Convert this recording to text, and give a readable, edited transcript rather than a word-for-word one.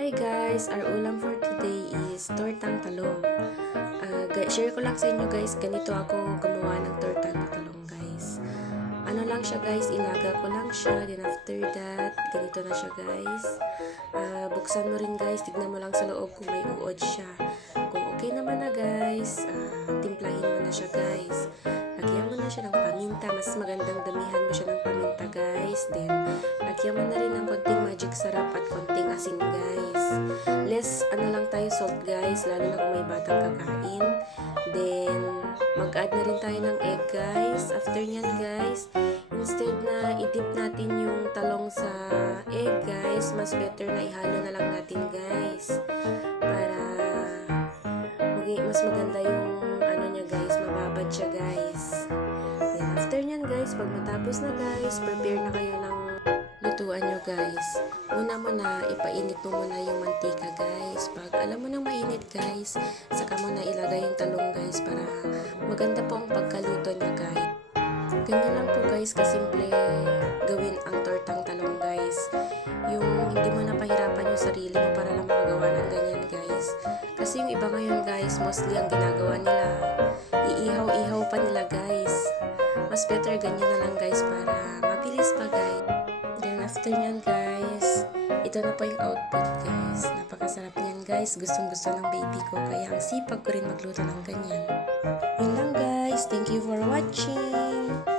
Hi guys, our ulam for today is tortang talong. Share ko lang sa inyo guys, ganito ako gumawa ng tortang talong guys. Ano lang siya guys, ilaga ko lang siya, then after that, ganito na siya guys. Buksan mo rin guys, tignan mo lang sa loob kung may uod siya. Kung okay naman na guys, timplahin mo na siya guys. Lagyan mo na siya ng paminta, mas magandang damihan mo siya ng paminta guys. Then, lagyan mo na rin ng konting magic sarap at konting asin guys. Less lang tayo salt guys, lalo na kung may batang kakain. Then, mag-add na rin tayo ng egg guys. After nyan guys, instead na i-dip natin yung talong sa egg guys, mas better na ihalo na lang natin guys. Para mas maganda yung niya guys, mababad siya guys. Then after nyan guys, pag matapos na guys, prepare na kayo ng lutuan nyo guys. Una mo na, ipainit mo muna yung mantika guys. Pag alam mo nang mainit guys, saka mo na ilagay yung talong guys para maganda po ang pagkaluto niya guys. Ganyan lang po guys, kasimple gawin ang tortang talong guys. Yung hindi mo na pahirapan yung sarili mo para lang makagawa ng ganyan guys. Kasi yung iba ngayon guys, mostly ang ginagawa nila, iihaw-ihaw pa nila guys. Mas better ganyan na lang guys para mabilis pa guys. Then after nyan guys, ito na po yung output guys. Napakasarap niyan guys. Gustong-gusto ng baby ko. Kaya ang sipag ko rin magluto ng ganyan. Yun lang guys. Thank you for watching.